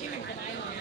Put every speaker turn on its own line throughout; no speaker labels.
ที่หนึ่งก็ได้เลย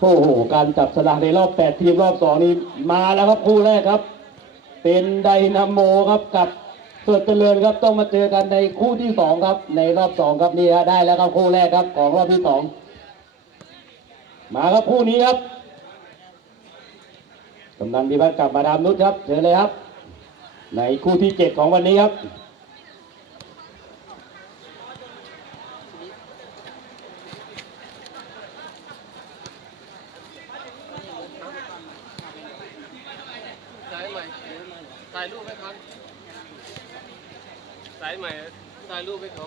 โอ้โหการจับสลากในรอบแปดทีมรอบสองนี้มาแล้วครับคู่แรกครับ เป็นไดนาโมครับกับเกิดเจริญครับต้องมาเจอกันในคู่ที่สองครับ ในรอบสองครับนี่ฮะได้แล้วครับคู่แรกครับของรอบที่สองมาครับคู่นี้ครับกำนันพิพัฒน์กับมาดามนุชครับเชิญเลยครับ ในคู่ที่เจ็ดของวันนี้ครับ
สายใหม่ถ่ายรูปให้เขาสาย ใหม่ถ่ายรูปให้เขา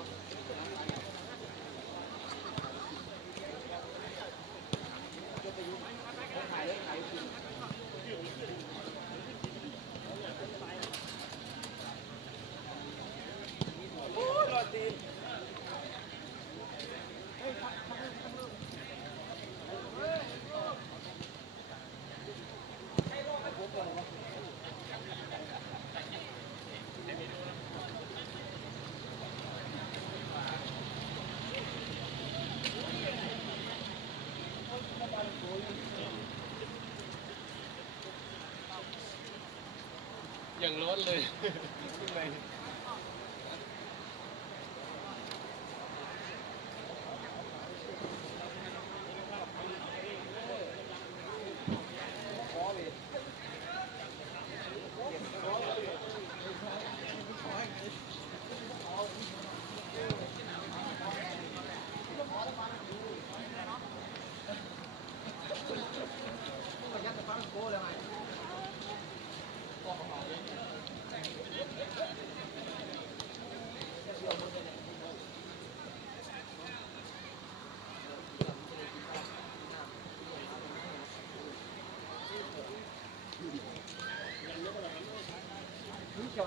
อย่างร้อนเลยข้างใน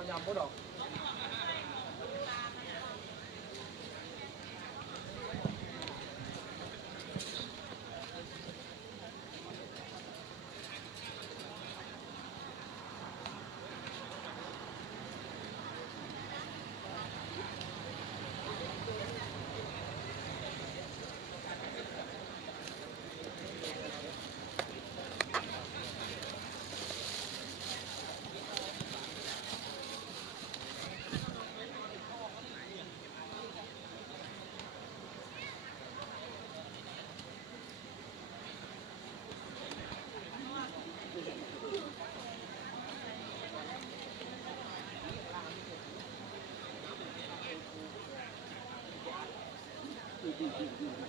ค Thank you.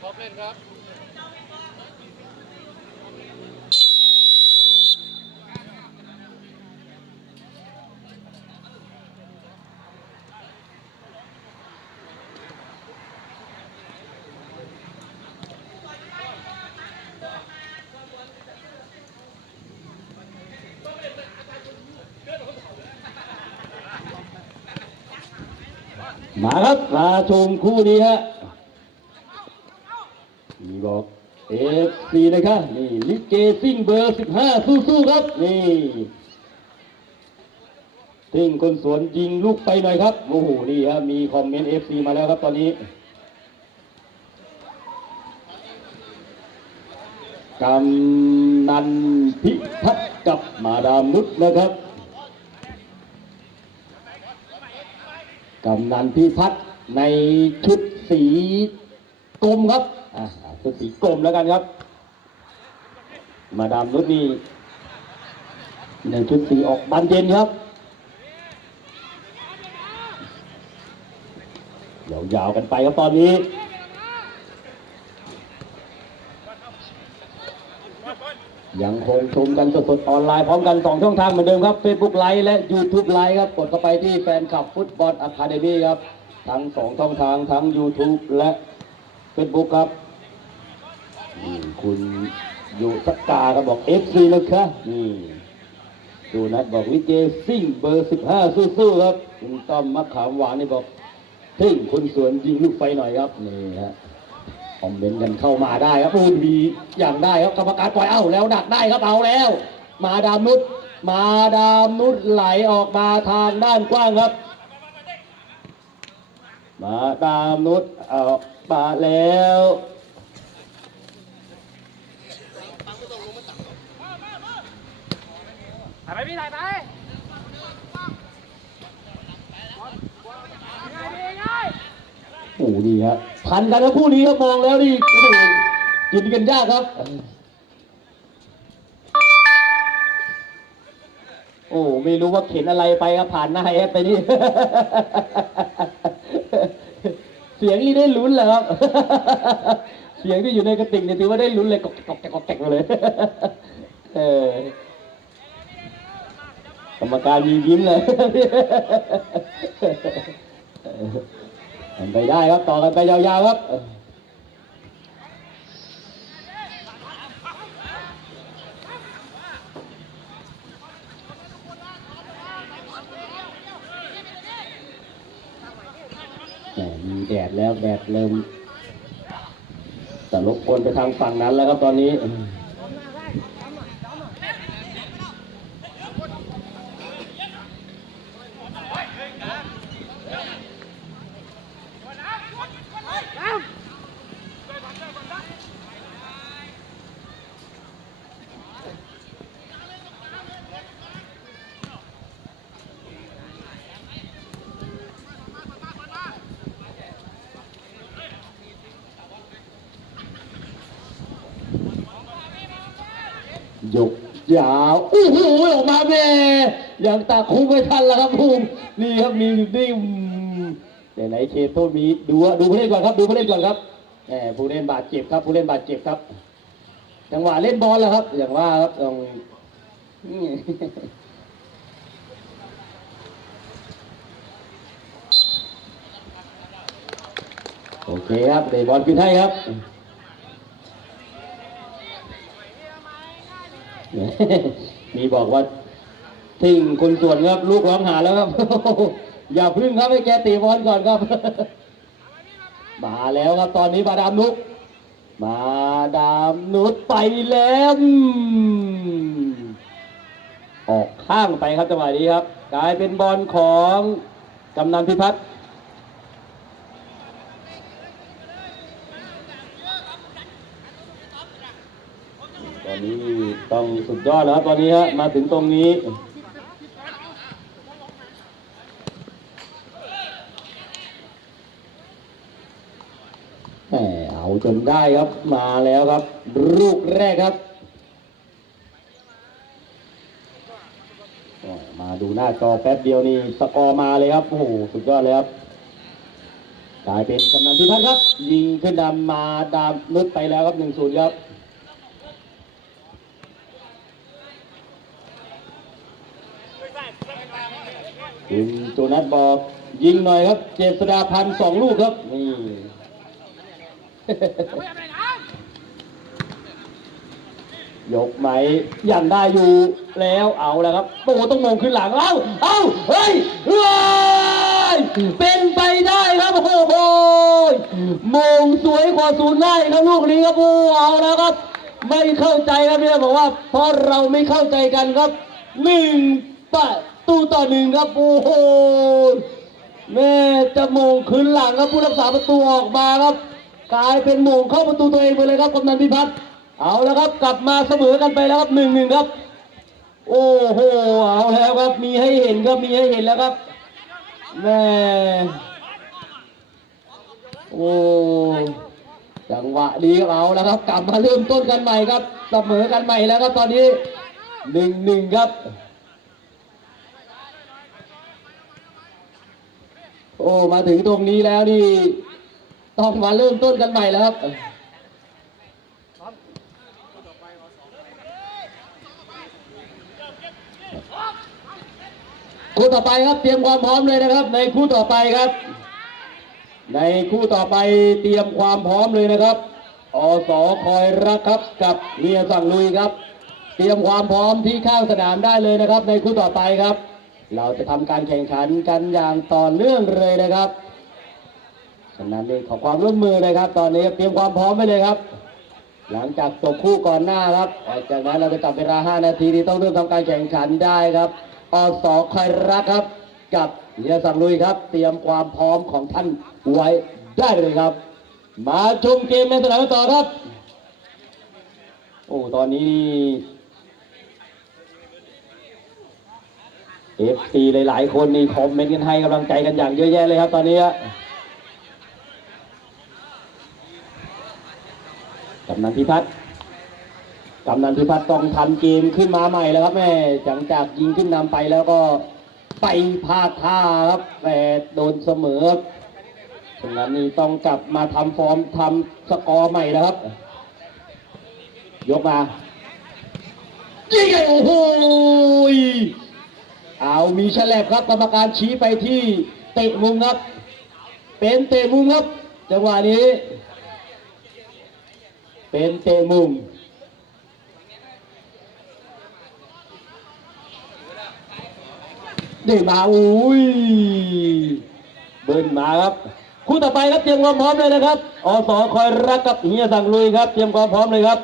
พร้อมเล่นครับ
มาครับมาชมคู่นี้ฮะมีบอกเอ ฟซีนะครับนี่ลิเกซิ่งเบอร์สิบห้าสู้ๆครับ นี่ซิ่งคนสวนยิงลูกไปหน่อยครับโอ้โหนี่ฮะมีคอมเมนต์เอฟซีมาแล้วครับตอนนี้กำนันพิพัฒน์กับมาดามนุชนะครับกำนันพิพัฒน์ในชุดสีกรมครับ อ่าชุดสีกรมแล้วกันครับ มาดามนุชนี่ในชุดสีออกบานเย็นครับยาวๆกันไปครับตอนนี้ยังคงชมกันสดๆออนไลน์พร้อมกัน 2 ช่องทางเหมือนเดิมครับ Facebook ไลฟ์และ YouTube ไลฟ์ครับ กดเข้าไปที่แฟนคลับฟุตบอลอะคาเดมี่ครับ ทั้ง 2 ช่องทางทั้ง YouTube และ Facebook ครับ คุณ อยู่สักกาครับบอก FC นะคะนี่ดูนัดบอกวิเจซิ่งเบอร์15สู้ๆครับคุณต้อมมะขามหวานนี่บอกซิ่งคนสวนยิงลูกไฟหน่อยครับนี่ฮะคอมเมนต์กันเข้ามาได้ครับอูนมีอย่างได้ครับกรรมการปล่อยเอ้าแล้วดักได้ครับเอาแล้ว มาดามนุชมาดามนุชไหลออกมาทางด้านกว้างครับ มาดามนุชเอามาแล้ว
ถ่ายไปพี่ถ่ายไป
โอ้ดีครับพันกันครับคู่นี้ครับมองแล้วนี่โอ้โหกินกันยากครับ โอ้ไม่รู้ว่าเข็นอะไรไปครับผ่านหน้าแอปไปนี่ เสียงนี่ได้ลุ้นเหรอครับ เสียงที่อยู่ในกระติกเนี่ยถือว่าได้ลุ้นเลยกอกแกกอกแกกกอกแกกเลย เออ กรรมการมียิ้มเลยไปได้ครับ ต่อกันไปยาวๆครับแหมมีแดดแล้วแดดเริ่มแต่ลบกวนไปทางฝั่งนั้นแล้วครับตอนนี้ ยาวโอ้โหออกมาแม่ยังตาคุ้มไม่ทันแล้วครับภูมินี่ครับมีนี่อืมแต่ไหนเคโตมีดูดูผู้เล่นก่อนครับดูผู้เล่นก่อนครับแหมผู้เล่นบาดเจ็บครับผู้เล่นบาดเจ็บครับ จังหวะเล่นบอลแล้วครับ อย่างว่าครับต้องโอเคครับเตะบอลขึ้นให้ครับ มีบอกว่าทิ้งคนส่วนครับลูกร้องหาแล้วครับ อย่าพึ่งครับให้แกตีบอลก่อนครับ มาแล้วครับตอนนี้มาดามนุกมาดามนุชไปแล้วอออกข้างไปครับจังหวะนี้ครับ กลายเป็นบอลของกำนันพิพัฒน์ นนี้ต้องสุดยอดแล้วครับตอนนี้ฮะมาถึงตรงนี้แหมเอาจนได้ครับมาแล้วครับ ลูกแรกครับ มาดูหน้าจอแป๊บเดียวนี่สกอร์มาเลยครับโอ้โหสุดยอดเลยครับกลายเป็นกำนันพิพัฒน์ครับ ยิงขึ้นนำมาดามนุชไปแล้วครับหนึ่งศูนย์ครับ คุณโจนัสบอกยิงหน่อยครับ เจษดาพันธ์สองลูกครับ นี่ ยกไหมยังได้อยู่แล้วเอาแล้วครับโอ้ต้องมองขึ้นหลังเอ้าเอ้าเฮ้ยเฮ้ยเป็นไปได้ครับโอ้โหมงสวยกว่าศูนย์ได้ครับลูกนี้ครับโอ้เอาแล้วครับ ไม่เข้าใจครับเนี่ยบอกว่าเพราะเราไม่เข้าใจกันครับหนึ่ง ประตูต่อหนึ่งครับโอ้โหแม่จะโมงขึ้นหลังครับผู้รักษาประตูออกมาครับ กลายเป็นโมงเข้าประตูตัวเองไปเลยครับกำนันพิพัฒน์เอาแล้วครับกลับมาเสมอกันไปแล้วครับหนึ่งหนึ่งครับ โอ้โหเอาแล้วครับมีให้เห็นครับมีให้เห็นแล้วครับแม่โอ้จังหวะดีเอาแล้วครับ กลับมาเริ่มต้นกันใหม่ครับเสมอกันใหม่แล้วครับตอนนี้หนึ่งหนึ่งครับ อ้มาถึงตรงนี้แล้วนี่ต้องมาเริ่มต้นกันใหม่แล้วครับคู่ต่อไปครับเตรียมความพร้อมเลยนะครับ ในคู่ต่อไปครับ ในคู่ต่อไปเตรียมความพร้อมเลยนะครับอสคอยรักครับกับเฮียสั่งลุยครับ เตรียมความพร้อมที่ข้างสนามได้เลยนะครับ ในคู่ต่อไปครับ เราจะทำการแข่งขันกันอย่างต่อเนื่องเลยนะครับฉะนั้นเองขอความร่วมมือเลยครับ ตอนนี้เตรียมความพร้อมไปเลยครับ หลังจากจบคู่ก่อนหน้าครับจากนั้นเราจะกลับเวลา 5 นาทีที่ต้องเริ่มทำการแข่งขันได้ครับอสคอยรักครับ กับเฮียสังลุยครับ เตรียมความพร้อมของท่านไว้ได้เลยครับ มาชมเกมในสนามต่อครับ โอ้ตอนนี้ เอฟซีหลาย ๆ คนนี่คอมเมนต์กันให้กำลังใจกันอย่างเยอะแยะเลยครับ ตอนนี้กำนันพิพัฒน์กำนันพิพัฒน์ต้องทำเกมขึ้นมาใหม่แล้วครับแม่หลังจากยิงขึ้นนำไปแล้วก็ไปพลาดท่าครับแต่โดนเสมอครับฉะนั้นนี่ต้องกลับมาทำฟอร์มทำสกอร์ใหม่นะครับ ยกมายิงโอ้โห เอามีแฉลบครับกรรมการชี้ไปที่เตะมุมครับ เป็นเตะมุมครับ จังหวะนี้ เป็นเตะมุมได้มาอุ้ยเบิ้ลมาครับ คู่ต่อไปครับเตรียมความพร้อมเลยนะครับอสคอยรักกับเฮียสั่งลุยครับ เตรียมความพร้อมเลยครับ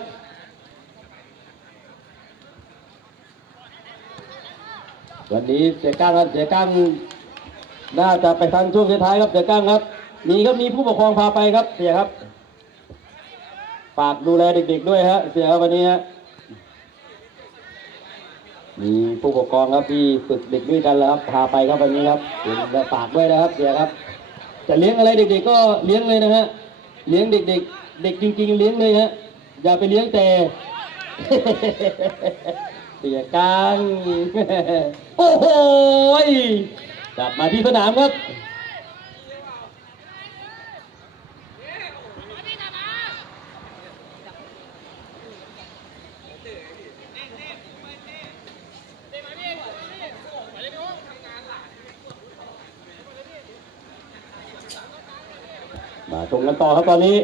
วันนี้เสียก้างครับเสียก้างน่าจะไปทางช่วงสุดท้ายครับเสียก้างครับ มีครับมีผู้ปกครองพาไปครับเสียครับฝากดูแลเด็กๆด้วยฮะเสียครับวันนี้ฮะมีผู้ปกครองครับที่ฝึกเด็กด้วยกันแล้วครับพาไปครับวันนี้ครับเดี๋ยวฝากด้วยนะครับเสียครับจะเลี้ยงอะไรเด็กๆก็เลี้ยงเลยนะฮะเลี้ยงเด็กๆเด็กจริง ๆ เลี้ยงเลยฮะอย่าไปเลี้ยงแต่ สียกลาง โอ้โหกลับมาที่สนามครับมาชมกันต่อครับตอนนี้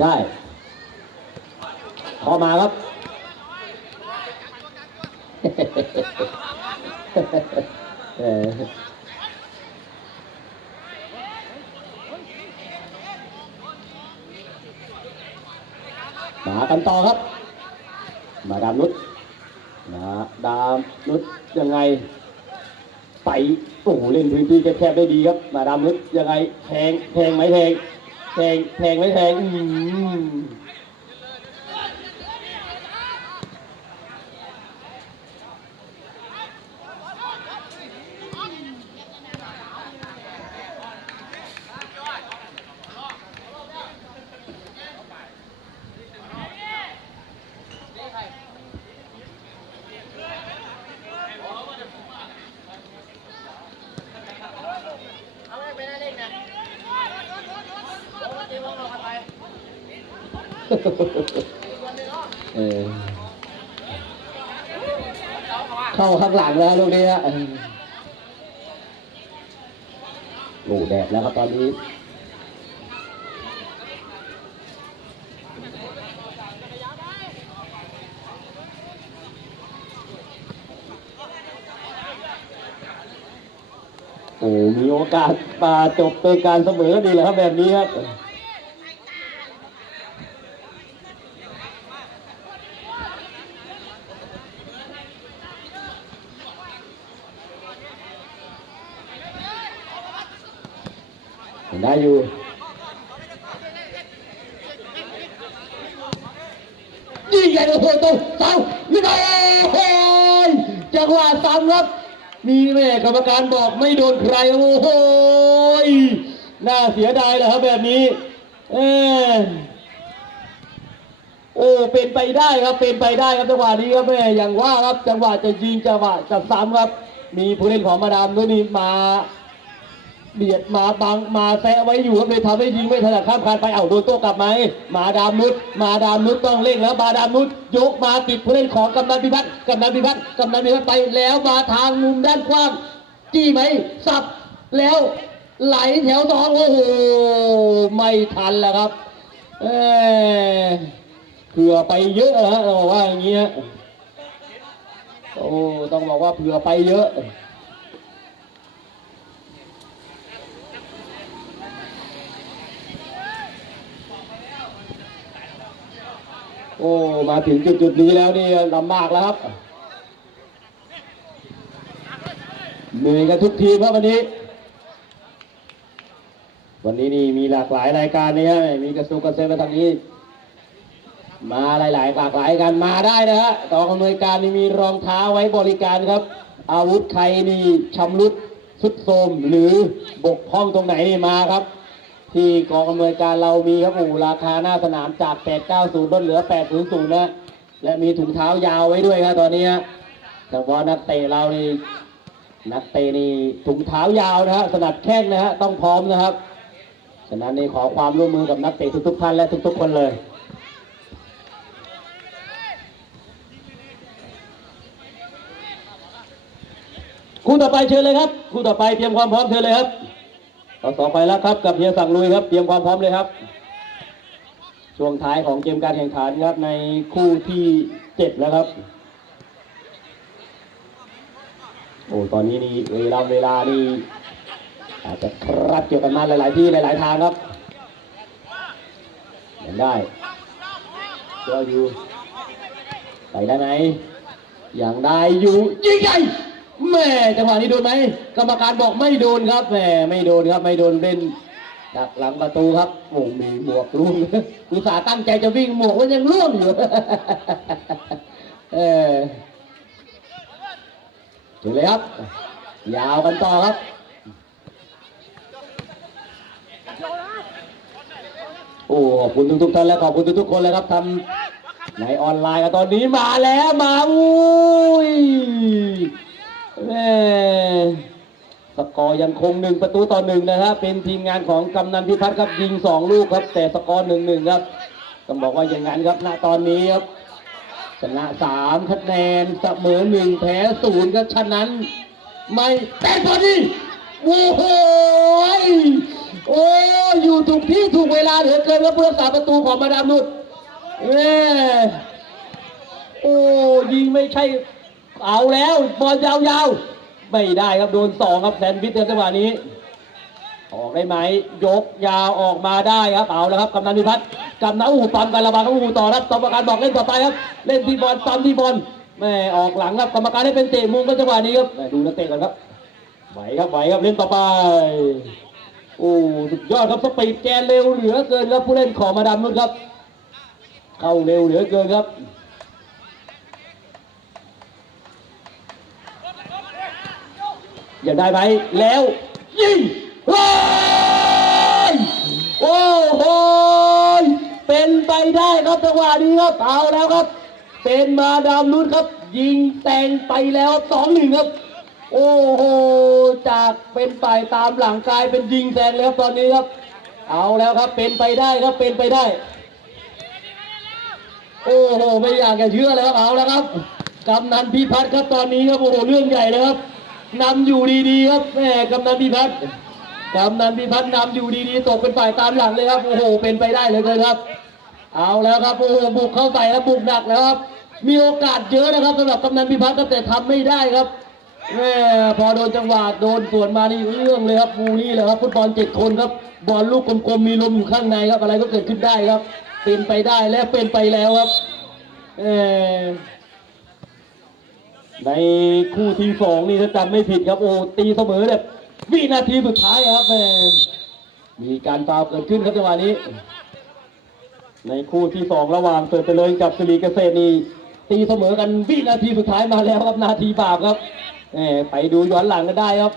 ได้ เข้ามาครับเออมากันต่อครับ มาดามนุชมาดามนุชยังไงไปโอ้โหเล่นพื้นที่แคบๆได้ดีครับ มาดามนุชยังไงแทงแทงไหมแทงแทงแทงไหมแทงอืม เออเข้าข้างหลังแล้วลูกนี้ฮะโอ้แดดแล้วครับตอนนี้โอ้มีโอกาสมาจบเป็นการเสมอดีเลยครับแบบนี้ครับ ได้อยู่ยิ่งใหญ่โอ้โหตรงเสาไม่ได้โอ้ยจังหวะซ้ำครับมีแม่กรรมการบอกไม่โดนใครโอ้โหน่าเสียดายนะครับแบบนี้เออโอ้เป็นไปได้ครับเป็นไปได้ครับจังหวะนี้ครับแม่อย่างว่าครับจังหวะจะยิงจังหวะจะซ้ำครับ มีผู้เล่นของมาดามด้วยนี่มา เบียดมาบังมาแซะไว้อยู่ครับเลยทำให้ยิงไม่ถนัดข้ามคานไปเอ้าโดนโต้กลับไหมมาดามนุษมาดามนุษต้องเล่นแล้วมาดามนุษยกมาติดผู้เล่นของกำนันพิพัฒน์กำนันพิพัฒน์กำนันพิพัฒน์ไปแล้วมาทางมุมด้านกว้างจี้ไหมสับแล้วไหลแถวสองโอ้โหไม่ทันแล้วครับเออเผื่อไปเยอะฮะต้องบอกว่าอย่างเงี้ยโอ้ต้องบอกว่าเผื่อไปเยอะ โอ้ มาถึงจุดจุดๆนี้แล้วนี่ลำบากแล้วครับเหนื่อยกันทุกทีมครับวันนี้ วันนี้นี่มีหลากหลายรายการนี่ฮะมีกระทรวงเกษตรมาทางนี้ มาหลายๆหลากหลายกันมาได้นะฮะกองอำนวยการนี่มีรองเท้าไว้บริการครับ อาวุธใครนี่ชำรุดสุดโทมหรือบกพร่องตรงไหนนี่มาครับ ที่กองอำนวยการเรามีครับโอ้ราคาหน้าสนามจาก 890ลดเหลือ 800นะและมีถุงเท้ายาวไว้ด้วยครับตอนนี้ฮะแต่ว่านักเตะเรานี่นักเตะนี่ถุงเท้ายาวนะฮะสนัดแข้งนะฮะต้องพร้อมนะครับฉะนั้นนี่ขอความร่วมมือกับนักเตะทุกๆท่านและทุกๆคนเลยคู่ต่อไปเชิญเลยครับคู่ต่อไปเตรียมความพร้อมเชิญเลยครับ ต่อสองไปแล้วครับกับเฮียสั่งลุยครับเตรียมความพร้อมเลยครับ ช่วงท้ายของเกมการแข่งขันครับในคู่ที่เจ็ดแล้วครับโอ้ตอนนี้นี่เวลาเวลานี่อาจจะครับเกี่ยวกันมาหลาย ๆ ที่หลาย ๆ ทางครับยังได้เจออยู่ไปได้ไหมยังได้อยู่ยิงใหญ่แม่จังหวะนี้โดนไหม กรรมการบอกไม่โดนครับแม่ไม่โดนครับไม่โดนเป็นดักหลังประตูครับโอ้มีหมวกร่วงอุตส่าห์ตั้งใจจะวิ่งหมวกมันยังร่วงอยู่เออถูกเลยครับ ยาวกันต่อครับโอ้ขอบคุณทุกๆท่านและขอบคุณทุกๆคนเลยครับทำในออนไลน์กันตอนนี้มาแล้วมาอุ้ยแม่ สกอร์ยังคงหนึ่งประตูต่อหนึ่งนะครับเป็นทีมงานของกำนันพิพัฒน์ครับยิงสองลูกครับ แต่สกอร์หนึ่งหนึ่งครับต้องบอกว่าอย่างนั้นครับณตอนนี้ครับชนะสามคะแนนเสมอหนึ่งแพ้ศูนย์ครับฉะนั้น ไม่แต่ตอนนี้โอ้โหยโอ้อยู่ถูกที่ถูกเวลาเหลือเกินครับเพื่อสาประตูของมาดามนุชเอ้โอ้ยิงไม่ใช่เอาแล้วบอลยาวๆ ไม่ได้ครับโดนสองครับแซนวิชในจังหวะนี้ ออกได้ไหม ยกยาวออกมาได้ครับเอาแล้วครับกำนันพิพัฒน์กำนันอู่ปั๊มกันระบาดอู่ต่อครับกรรมการบอกเล่นต่อไปครับ เล่นที่บอลปั๊มที่บอลแม่ออกหลังครับกรรมการให้เป็นเตะมุมก็จังหวะนี้ครับดูนักเตะก่อนครับไหวครับไหวครับเล่นต่อไปโอ้สุดยอดครับสปีดแกนเร็วเหลือเกินครับผู้เล่นของมาดามนุชครับ เข้าเร็วเหลือเกินครับ อยากได้ไหมแล้ว ยิงเฮ้ยโอ้โหเป็นไปได้ครับจังหวะนี้ครับเอาแล้วครับ เป็นมาดามนุชครับ ยิงแตงไปแล้วสองหนึ่งครับ โอ้โหจากเป็นฝ่ายตามหลังกายเป็นยิงแซงแล้วตอนนี้ครับ เอาแล้วครับเป็นไปได้ครับเป็นไปได้ โอ้โหไม่อยากจะเชื่อเลยครับเอาแล้วครับกำนันพิพัฒน์ครับตอนนี้ครับโอ้โหเรื่องใหญ่เลยครับ นำอยู่ดีๆครับแหมกำนันพิพัฒน์กำนันพิพัฒน์นำอยู่ดีๆตกเป็นฝ่ายตามหลังเลยครับโอ้โหเป็นไปได้เหลยครับ เอาแล้วครับโอ้โหบุกเข้าใส่แล้วบุกหนักแล้วครับ มีโอกาสเยอะนะครับสำหรับกำนันพิพัฒน์แต่ทำไม่ได้ครับแม่พอโดนจังหวะโดนสวนมานี่เรื่องเลยครับฟูนี่เลยครับฟุตบอลเจ็ดคนครับบอลลูกกลมๆมีลมอยู่ข้างในครับอะไรก็เกิดขึ้นได้ครับ เป็นไปได้และเป็นไปแล้วครับเออ ในคู่ที่สองนี่ถ้าจำไม่ผิดครับโอ้ตีเสมอแบบวินาทีสุดท้ายครับแม่มีการฟาวเกิดขึ้นครับจังหวะนี้ ในคู่ที่สองระหว่างเปิดเจริญกับสิริเกษตรนี่ตีเสมอกันวินาทีสุดท้ายมาแล้วครับนาทีบาปครับแหมไปดูย้อนหลังกันได้ครับ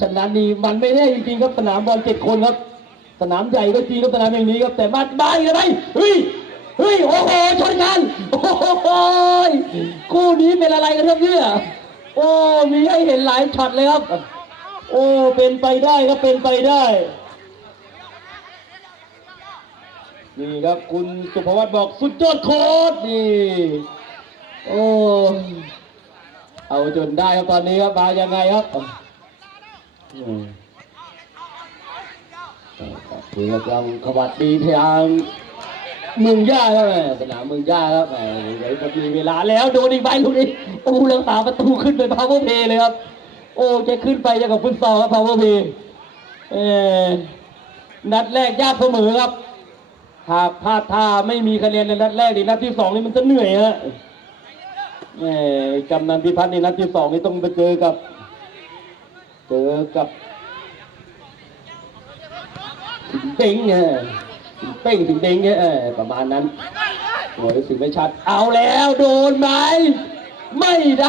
ฉะนั้นนี่มันไม่ได้จริงๆครับสนามบอลเจ็ดคนครับ สนามใหญ่ก็จริงครับสนามแห่งนี้ครับแต่มาบ้านกันไหมเฮ้ย เฮ้ยโอ้โหชนกันโอ้โหคู่นี้เป็นอะไรกันครับเนี่ยโอ้มีให้เห็นหลายช็อตเลยครับ โอ้เป็นไปได้ครับเป็นไปได้นี่ครับคุณสุภวัตบอกสุดยอดโค้ดนี่โอ้เอาจนได้ครับตอนนี้ครับมายังไงครับอืมนี่ครับยังขวัดดีทาง เมืองย่าครับแหม่สนามเมืองย่าครับแหมเดี๋ยวจะมีเวลาแล้วโดนอีกใบลูกนี้โอ้รักษาประตูขึ้นไปพาวเวอร์เพย์เลยครับ โอ้จะขึ้นไปจะกับฟุตซอลครับพาวเวอร์เพย์เอนัดแรกยากเสมอครับหากพลาดท่าไม่มีคะแนนในนัดแรกในนัดที่สองนี่มันจะเหนื่อยฮะแหมกำนันพิพัฒน์ในนัดที่สองนี่ต้องไปเจอกับ เจอกับเป้งเนี่ย เป้งสิงเด้งเนี่ยประมาณนั้นโอ้ยรู้สึกไม่ชัด เอาแล้วโดนไหม ไม่ได้